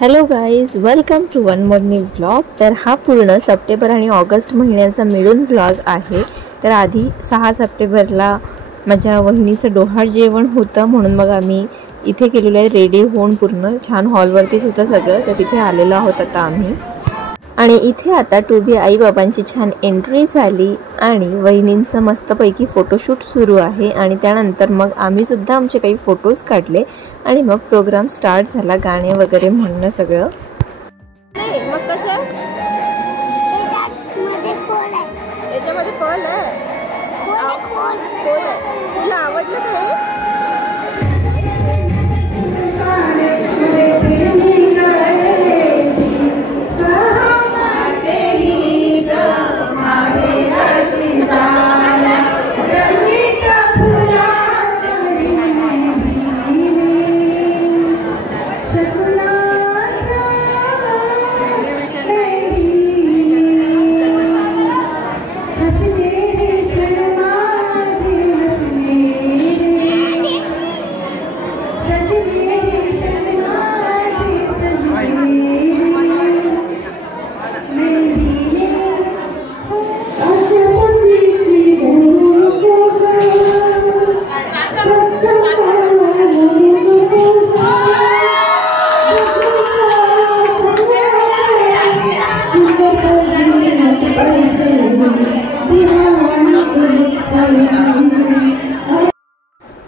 Hello guys, welcome to one more new vlog. तर हा पूर्ण सप्टेंबर आणि ऑगस्ट महिन्याचा मिळून व्लॉग आहे। तर आधी 6 सप्टेंबरला माझ्या वहिनीचं डोहाळ जेवण होतं, म्हणून मग आम्ही इथे केलेलं आहे रेडी होऊन। पूर्ण छान हॉलवरतीच होतं सगळं, तर तिथे आलेलो आहोत आता आम्ही। आणि इथे आता टू बी आई बाबांची छान एंट्री झाली आणि वहिनींचं मस्तपैकी फोटोशूट सुरू आहे। आणि त्यानंतर मग आम्ही सुद्धा आमचे काही फोटोज काढले आणि मग प्रोग्राम स्टार्ट झाला, गाणे वगैरे म्हणणं सगळं। मग कसं याच्यामध्ये फळ आहे, तुला आवडलं का?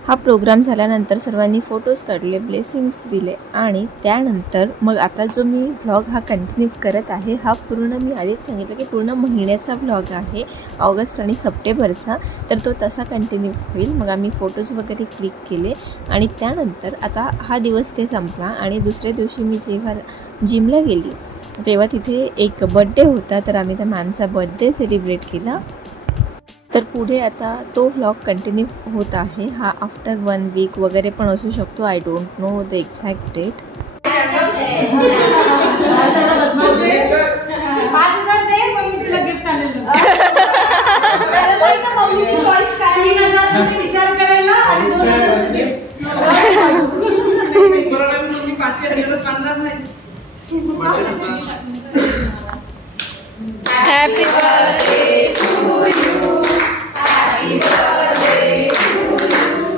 हा प्रोग्राम झाल्यानंतर सर्वांनी फोटोज काढले, ब्लेसिंग्स दिले आणि त्यानंतर मग आता जो मी व्लॉग हा कंटिन्यू करत आहे, हा पूर्ण मी आधीच सांगितलं की पूर्ण महिन्याचा व्लॉग आहे, ऑगस्ट आणि सप्टेंबरचा। तर तो तसा कंटिन्यू होईल। मग आम्ही फोटोज वगैरे क्लिक केले आणि त्यानंतर आता हा दिवस ते संपला आणि दुसऱ्या दिवशी मी जेव्हा जिमला गेली तेव्हा तिथे एक बर्थडे होता, तर आम्ही त्या मॅमचा बर्थडे सेलिब्रेट केला। तर पुढे आता तो व्लॉग कंटिन्यू होत आहे। हा आफ्टर 1 वीक वगैरे पण असू शकतो, I don't know the exact date. Happy birthday to you, happy birthday to you,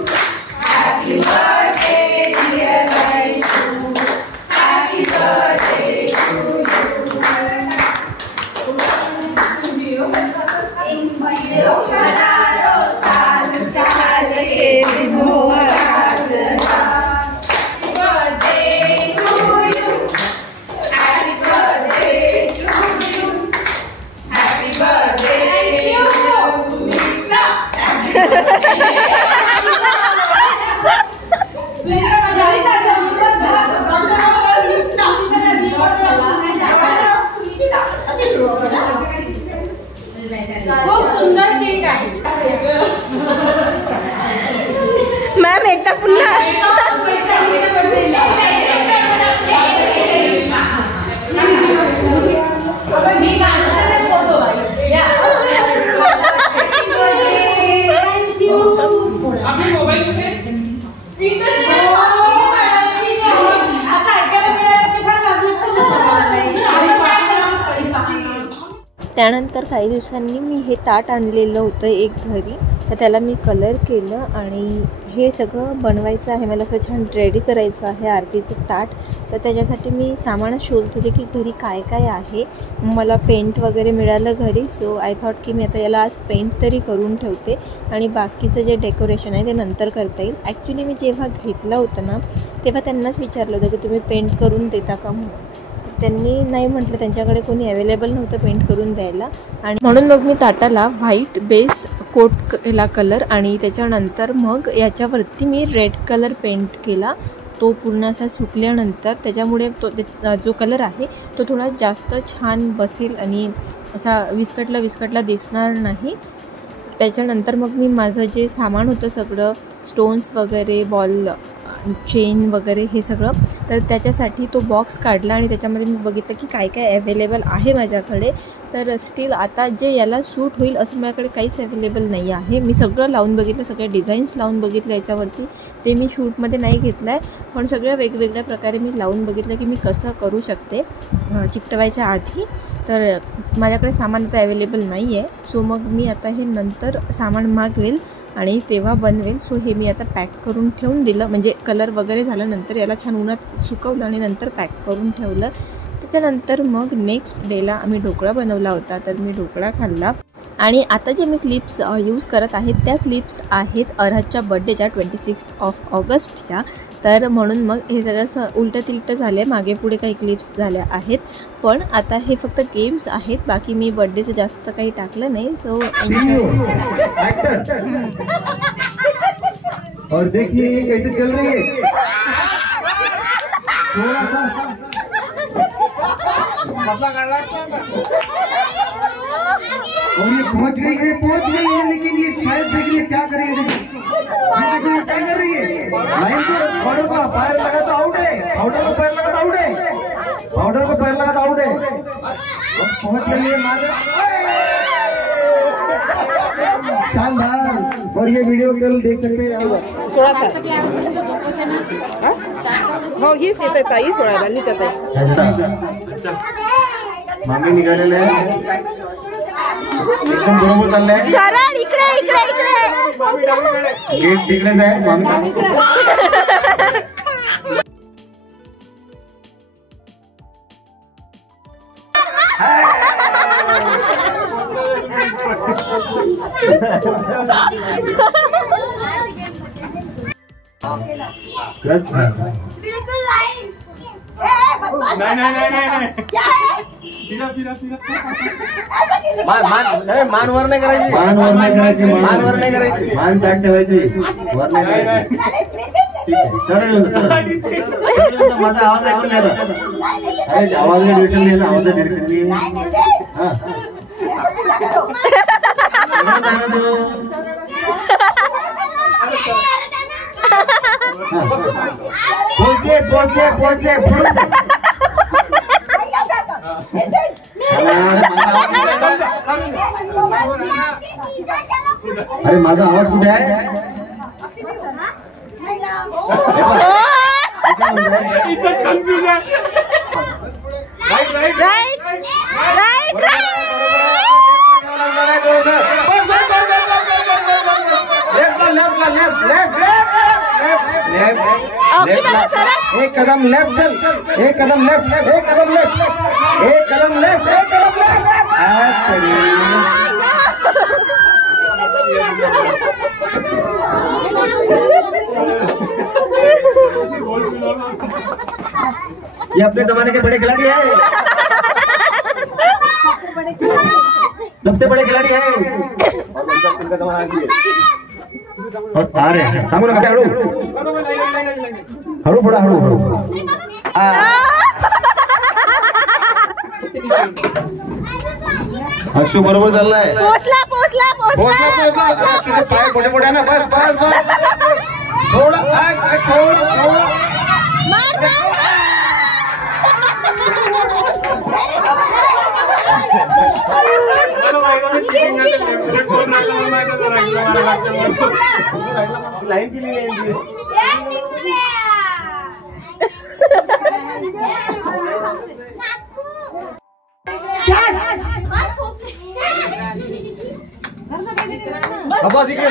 happy birthday dear Raichu, happy birthday to you. साल साल के दिन हो खूप सुंदर केक आहे मॅम, एकदा पुन्हा त्यानंतर काही दिवसांनी मी हे ताट आणलेलं होतं एक घरी, तर त्याला मी कलर केलं आणि हे सगळं बनवायचं आहे मला, असं छान रेडी करायचं आहे आरतीचं ताट। तर त्याच्यासाठी मी सामान शोधत होते की घरी काय काय आहे। मला पेंट वगैरे मिळालं घरी, सो आय थॉट की मी आता याला आज पेंट तरी करून ठेवते आणि बाकीचं जे डेकोरेशन आहे ते नंतर करता येईल। ॲक्च्युली मी जेव्हा घेतलं होतं ना तेव्हा त्यांनाच विचारलं होतं की तुम्ही पेंट करून देता का म्हणून, त्यांनी नाही म्हटलं, त्यांच्याकडे कोणी अवेलेबल नव्हतं पेंट करून द्यायला। आणि म्हणून मग मी ताटाला व्हाईट बेस कोट केला कलर आणि त्याच्यानंतर मग याच्यावरती मी रेड कलर पेंट केला। तो पूर्ण असा सुकल्यानंतर त्याच्यामुळे तो जो कलर आहे तो थोडा जास्त छान बसेल आणि असा विस्कटला दिसणार नाही। त्याच्यानंतर मग मी माझं जे सामान होतं सगळं, स्टोन्स वगैरे, बॉल चेन वगैरे हे सगळं. तर त्याच्यासाठी तो बॉक्स काढला आणि त्याच्यामध्ये मी बघितलं की काय काय अवेलेबल आहे माझ्याकडे. तर स्टील आता जे याला सूट होईल असं माझ्याकडे काहीच अवेलेबल नाही आहे. मी सगळं लावून बघितलं, सगळे डिझाईन्स लावून बघितलं याच्यावरती. ते मी शूटमध्ये नाही घेतलं आहे, पण सगळ्या वेगवेगळ्या प्रकारे मी लावून बघितलं की मी कसं करू शकते चिकटवायच्या आधी. तर माझ्याकडे सामान आता अवेलेबल नाही आहे. सो मग मी आता हे नंतर सामान मागवेल आणि तेव्हा बनवेल. सो हे मी आता पॅक करून ठेवून दिलं, म्हणजे कलर वगैरे झाल्यानंतर याला छान उन्हात सुकवलं आणि नंतर पॅक करून ठेवलं. त्याच्यानंतर मग नेक्स्ट डेला आम्ही ढोकळा बनवला होता. तर मी ढोकळा खाल्ला. आणि आता जे मी क्लिप्स यूज करत आहेत त्या क्लिप्स आहेत अरहतच्या बड्डेच्या 26 ऑगस्टच्या. तर म्हणून मग हे सगळं उलटं तिलटं झालं आहे, मागे पुढे काही क्लिप्स झाल्या आहेत. पण आता हे फक्त गेम्स आहेत, बाकी मी बड्डेचं जास्त काही टाकलं नाही. So enjoy. और देखिए कैसे चल रही है, और ये पहुंच गई है, लेकिन ये शायद देखिए क्या करेंगे, क्या कर रही है लाइन को बॉर्डर का पैर लगा तो आउट है, पाउडर को पैर लगा तो आउट है, पाउडर को पैर लगा तो आउट है. पहुंच गई है, मार शानदार. और ये वीडियो केवल देख सकते हैं. हो हीच येत आहे ताई, सोळाला निघत आहे. मामी निघालेले आहे, एकदम बरोबर चाललंय. सरळ इकडे इकडे इकडे गेट तिकडेच आहे मामी. मानवर नाही करायची, मानवर नाही करायची, मानवर नाही करायची, मान ताट ठेवायची, वर नाही करायची. माझा आवाज ऐकून नाही. अरे आवाज डिरेक्शन नाही ना, आवाज डिरेक्शन नाही. हा पोचले पोचले पोचले. अरे माझा आवाज कुठे आहे? एक कदम लेफ्ट चल, एक कदम लेफ्ट, एक कदम लेफ्ट, एक कदम लेफ्ट, एक कदम लेफ्ट. ये अपने जमाने के बड़े खिलाड़ी हैं, सबसे बड़े खिलाड़ी हैं. और आ रहे हैं सांगू नका, हळू हळू थोडा हळू हळू. अक्षू बरोबर चाललाय. पोचला पोचला पोचला. पाय मोठे मोठे ना. बस बस बस थोडा थोडा. लाईन केली आहे. बस इकडे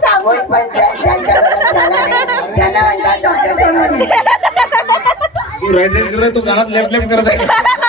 सांगून पण तू राईट राईट करत, तो कानात लेफ्ट लेफ्ट करत आहे.